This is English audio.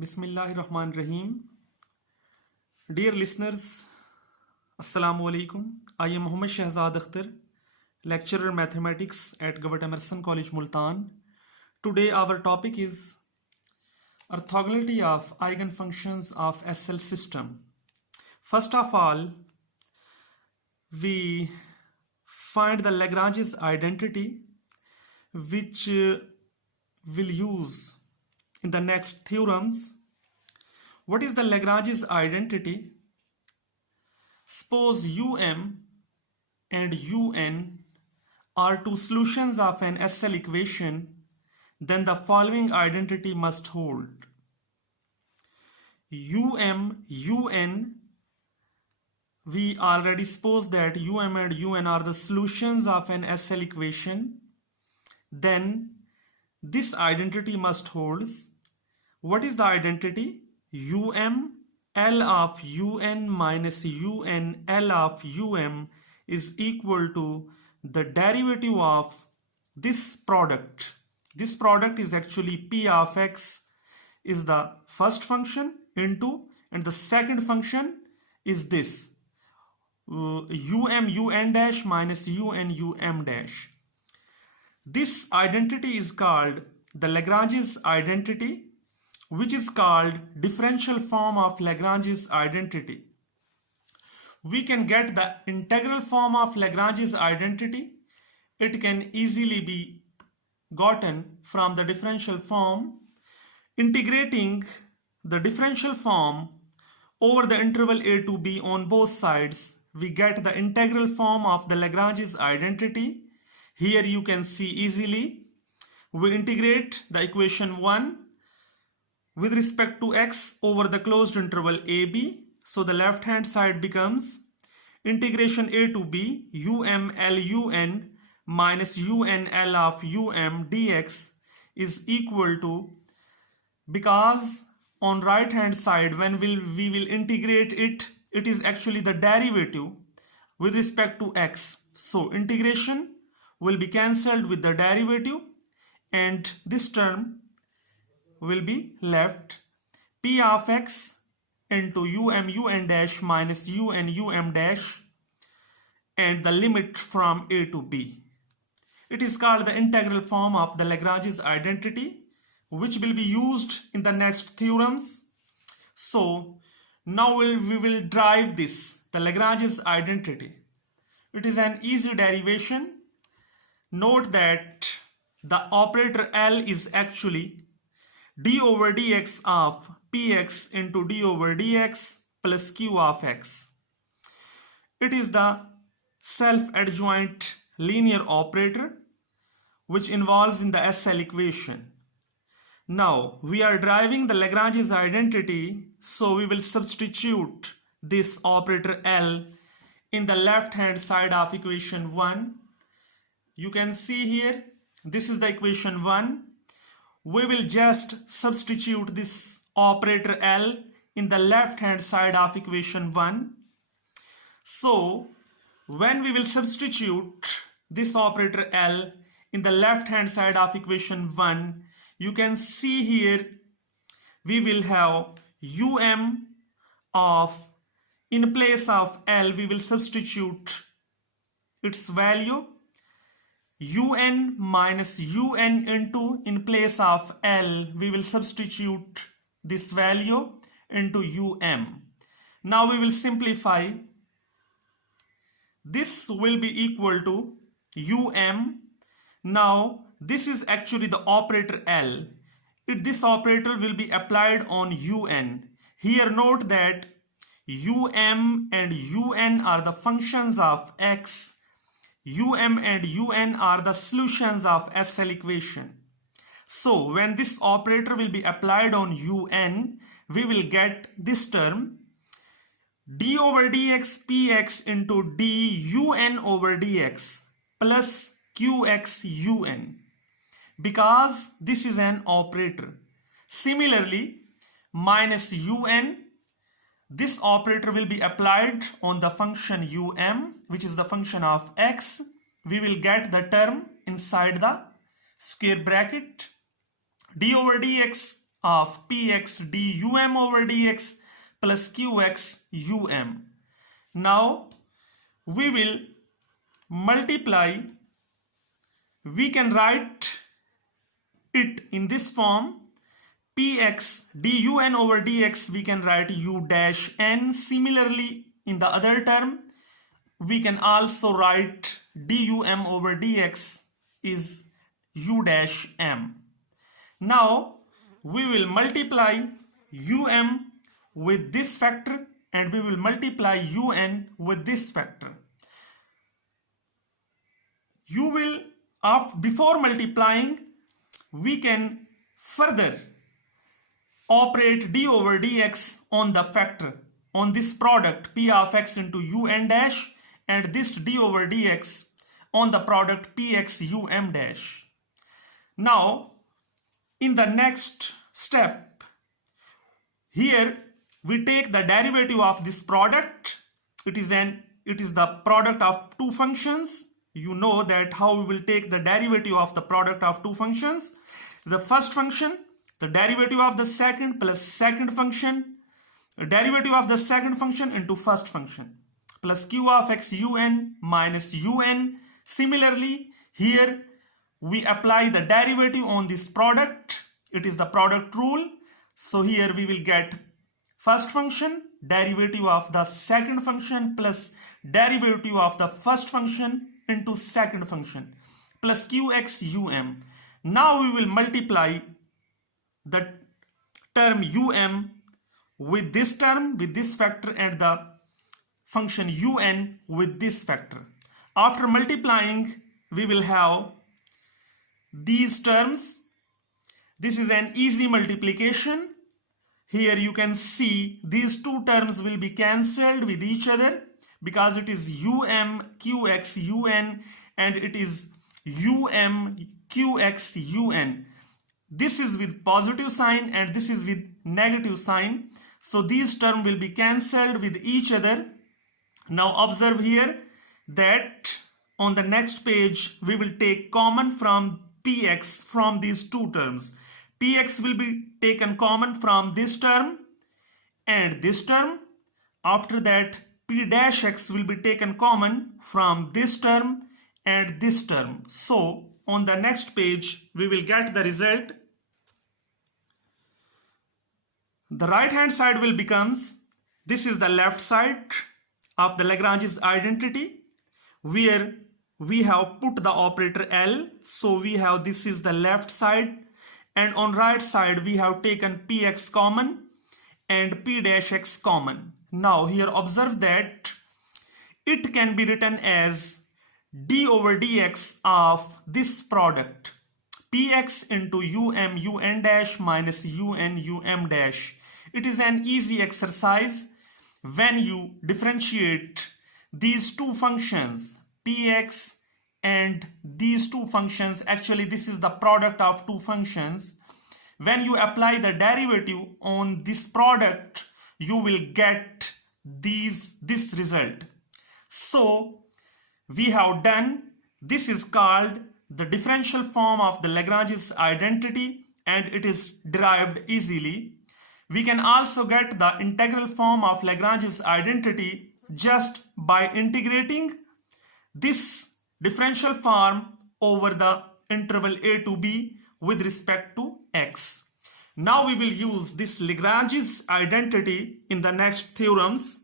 Bismillahirrahmanirrahim. Dear listeners, Assalamu alaikum. I am Muhammad Shahzad Akhtar, lecturer mathematics at Govt Emerson College Multan. Today our topic is orthogonality of eigenfunctions of SL system. First of all, we find the Lagrange's identity, which we'll use in the next theorems. What is the Lagrange's identity? Suppose UM and UN are two solutions of an SL equation, then the following identity must hold. UN, we already suppose that UM and UN are the solutions of an SL equation, then this identity must hold. What is the identity? UM L of UN minus UN L of UM is equal to the derivative of this product. This product is actually P of X is the first function into, and the second function is this UN dash minus UN dash. This identity is called the Lagrange's identity, which is called differential form of Lagrange's identity. We can get the integral form of Lagrange's identity. It can easily be gotten from the differential form. Integrating the differential form over the interval a to b on both sides, we get the integral form of the Lagrange's identity. Here you can see easily. We integrate the equation 1 with respect to x over the closed interval ab. So the left hand side becomes integration a to b um l un minus un l of um dx is equal to, because on right hand side when we will integrate it, it is actually the derivative with respect to x. So integration will be cancelled with the derivative and this term will be left. P of x into un dash minus um dash and the limit from a to b. It is called the integral form of the Lagrange's identity, which will be used in the next theorems. So now we will derive this, the Lagrange's identity. It is an easy derivation. Note that the operator L is actually d over dx of px into d over dx plus q of x. It is the self-adjoint linear operator which involves in the SL equation. Now we are deriving the Lagrange's identity, so we will substitute this operator L in the left hand side of equation 1. You can see here, this is the equation 1. We will just substitute this operator L in the left hand side of equation 1. So when we will substitute this operator L in the left hand side of equation 1, you can see here we will have um of, in place of L we will substitute its value un minus un into, in place of L we will substitute this value into um. Now we will simplify. This will be equal to um. Now this is actually the operator L. This operator will be applied on un. Here note that um and un are the functions of x. Um and un are the solutions of SL equation. So when this operator will be applied on un, we will get this term d over dx px into dun over dx plus qx un, because this is an operator. Similarly, minus un, this operator will be applied on the function which is the function of x. We will get the term inside the square bracket d over dx of px dum over dx plus qx um. Now we will multiply. We can write it in this form. Px dun over dx we can write u dash n. Similarly, in the other term we can also write dum over dx is u dash m. Now we will multiply um with this factor and we will multiply un with this factor. Before multiplying, we can further operate d over dx on the factor, on this product p of x into un dash, and this d over dx on the product px um dash. Now in the next step, here we take the derivative of this product. It is the product of two functions. You know that how we will take the derivative of the product of two functions. The first function, the derivative of the second plus second function, the derivative of the second function into first function, plus q of x un minus un. Similarly, here we apply the derivative on this product. It is the product rule. So here we will get first function, derivative of the second function plus derivative of the first function into second function plus qx um. Now we will multiply the term um with this term, with this factor, and the function un with this factor. After multiplying, we will have these terms. This is an easy multiplication. Here you can see these two terms will be cancelled with each other because it is um qx un and it is um qx un. This is with positive sign and this is with negative sign. So these terms will be cancelled with each other. Now observe here that on the next page we will take common from px from these two terms. Px will be taken common from this term and this term. After that, p dash x will be taken common from this term and this term. So on the next page we will get the result. The right hand side will becomes, this is the left side of the Lagrange's identity where we have put the operator L. So we have, this is the left side, and on right side we have taken px common and p dash x common. Now here observe that it can be written as d over dx of this product px into un dash minus um dash. It is an easy exercise. When you differentiate these two functions px and these two functions, actually this is the product of two functions. When you apply the derivative on this product, you will get this result. So we have done, this is called the differential form of the Lagrange's identity and it is derived easily. We can also get the integral form of Lagrange's identity just by integrating this differential form over the interval a to b with respect to x. Now we will use this Lagrange's identity in the next theorems.